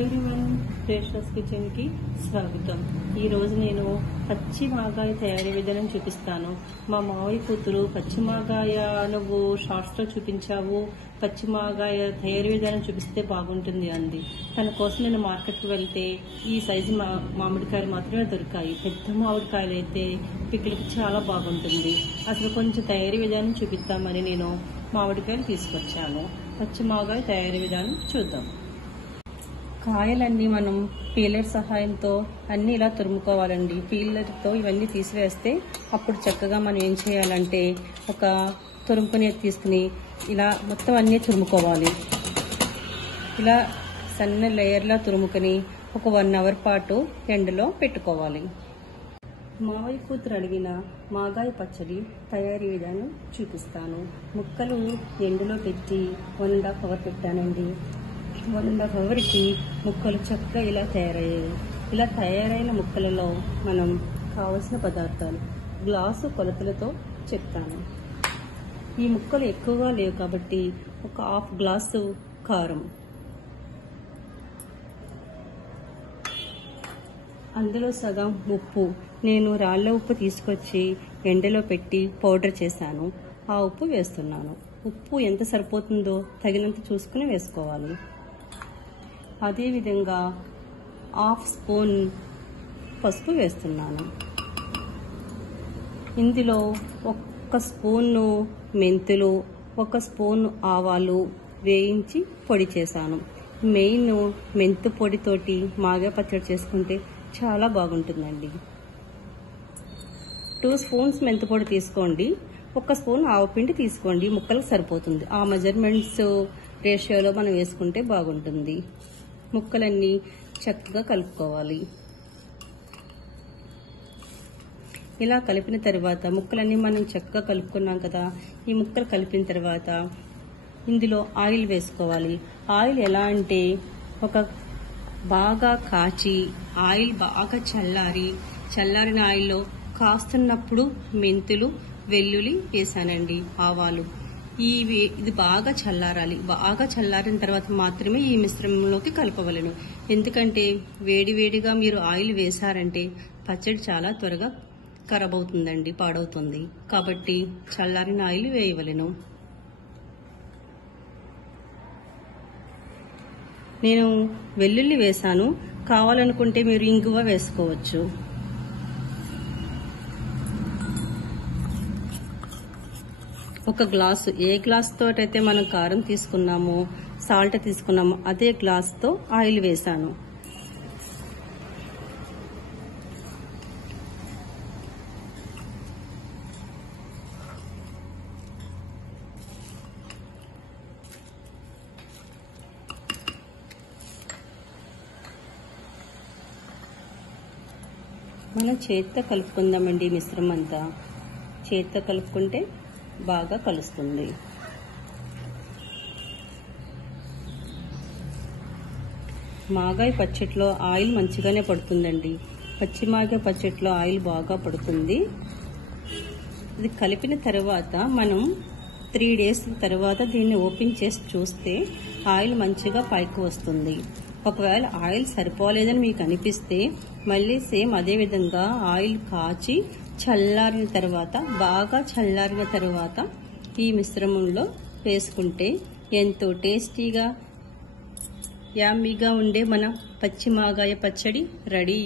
Everyone, precious kitchen కి స్వాగతం. ఈ రోజు నేను పచ్చి మాగాయ తయారీ విధానం చూపిస్తాను. మా మావయ్య కూతురు పచ్చి మాగాయ నువ్వు షార్ట్స్ లో చూపించావు, పచ్చి మాగాయ తయారీ విధానం చూపిస్తే బాగుంటుంది అంది. తన కోసం నేను మార్కెట్ కి వెళ్తే ఈ సైజు మామిడికాయలు మాత్రమే దొరికాయి. పెద్ద మామిడికాయలు అయితే పిక్కిలికి చాలా బాగుంటుంది. అసలు కొంచెం తయారీ విధానం చూపిస్తామని నేను మామిడికాయలు తీసుకొచ్చాను. పచ్చి మాగాయ తయారీ విధానం చూద్దాం. కాయలన్నీ మనం పీలర్ సహాయంతో అన్ని ఇలా తురుముకోవాలండి. పీలర్తో ఇవన్నీ తీసివేస్తే అప్పుడు చక్కగా మనం ఏం చేయాలంటే ఒక తురుముకుని తీసుకుని ఇలా మొత్తం అన్నీ తురుముకోవాలి. ఇలా సన్న లేయర్లా తురుముకుని ఒక 1 అవర్ పాటు ఎండలో పెట్టుకోవాలి. మావయ్య కూతురు అడిగిన మాగాయ పచ్చడి తయారీ విధానం చూపిస్తాను. ముక్కలు ఎండలో పెట్టి 1.5 అవర్ పెట్టానండి. 1.5 అవర్కి ముక్కలు చక్కగా ఇలా తయారయ్యాయి. ఇలా తయారైన ముక్కలలో మనం కావలసిన పదార్థాలు గ్లాసు కొలతలతో చెప్తాను. ఈ ముక్కలు ఎక్కువగా లేవు కాబట్టి ఒక 1/2 గ్లాసు కారం, అందులో సగం ఉప్పు. నేను రాళ్ళ ఉప్పు తీసుకొచ్చి ఎండలో పెట్టి పౌడర్ చేశాను. ఆ ఉప్పు వేస్తున్నాను. ఉప్పు ఎంత సరిపోతుందో తగినంత చూసుకుని వేసుకోవాలి. అదేవిధంగా 1/2 స్పూన్ పసుపు వేస్తున్నాను. ఇందులో 1 స్పూను మెంతులు, 1 స్పూన్ ఆవాలు వేయించి పొడి చేశాను. మెయిన్ మెంతు పొడితోటి మాగాయ పచ్చడి చేసుకుంటే చాలా బాగుంటుందండి. 2 స్పూన్స్ మెంతు పొడి తీసుకోండి, 1 స్పూన్ ఆవపిండి తీసుకోండి. ముక్కలకు సరిపోతుంది. ఆ మెజర్మెంట్స్ రేషియోలో మనం వేసుకుంటే బాగుంటుంది. ముక్కలన్నీ చక్కగా కలుపుకోవాలి. ఇలా కలిపిన తర్వాత ముక్కలన్నీ మనం చక్కగా కలుపుకున్నాం కదా. ఈ ముక్కలు కలిపిన తర్వాత ఇందులో ఆయిల్ వేసుకోవాలి. ఆయిల్ ఎలా అంటే ఒక బాగా కాచి ఆయిల్ బాగా చల్లారిన ఆయిల్లో కాస్తున్నప్పుడు మెంతులు, వెల్లుల్లి వేసానండి, ఆవాలు. ఇది బాగా చల్లారాలి. బాగా చల్లారిన తర్వాత మాత్రమే ఈ మిశ్రమంలోకి కలపవలను. ఎందుకంటే వేడివేడిగా మీరు ఆయిల్ వేశారంటే పచ్చడి చాలా త్వరగా ఖరాబ్ అవుతుందండి, పాడవుతుంది. కాబట్టి చల్లారిన ఆయిల్ వేయవలెను. నేను వెల్లుల్లి వేశాను, కావాలనుకుంటే మీరు ఇంగువ వేసుకోవచ్చు. ఒక గ్లాసు, ఏ గ్లాస్ తోటైతే మనం కారం తీసుకున్నామో, సాల్ట్ తీసుకున్నామో అదే గ్లాస్తో ఆయిల్ వేసాను. మనం చేత్తో కలుపుకుందామండి. మిశ్రమం అంతా చేత్తో కలుపుకుంటే బాగా కలుస్తుంది. మాగాయ పచ్చట్లో ఆయిల్ మంచిగానే పడుతుందండి. పచ్చి మాగాయ పచ్చట్లో ఆయిల్ బాగా పడుతుంది. ఇది కలిపిన తర్వాత మనం 3 డేస్ తర్వాత దీన్ని ఓపెన్ చేసి చూస్తే ఆయిల్ మంచిగా పైకి వస్తుంది. ఒకవేళ ఆయిల్ సరిపోలేదని మీకు అనిపిస్తే మళ్ళీ సేమ్ అదే విధంగా ఆయిల్ కాచి చల్లారిన తర్వాత, బాగా చల్లారిన తర్వాత ఈ మిశ్రమంలో వేసుకుంటే ఎంతో టేస్టీగా యామ్మీగా ఉండే మన పచ్చి మాగాయ పచ్చడి రెడీ.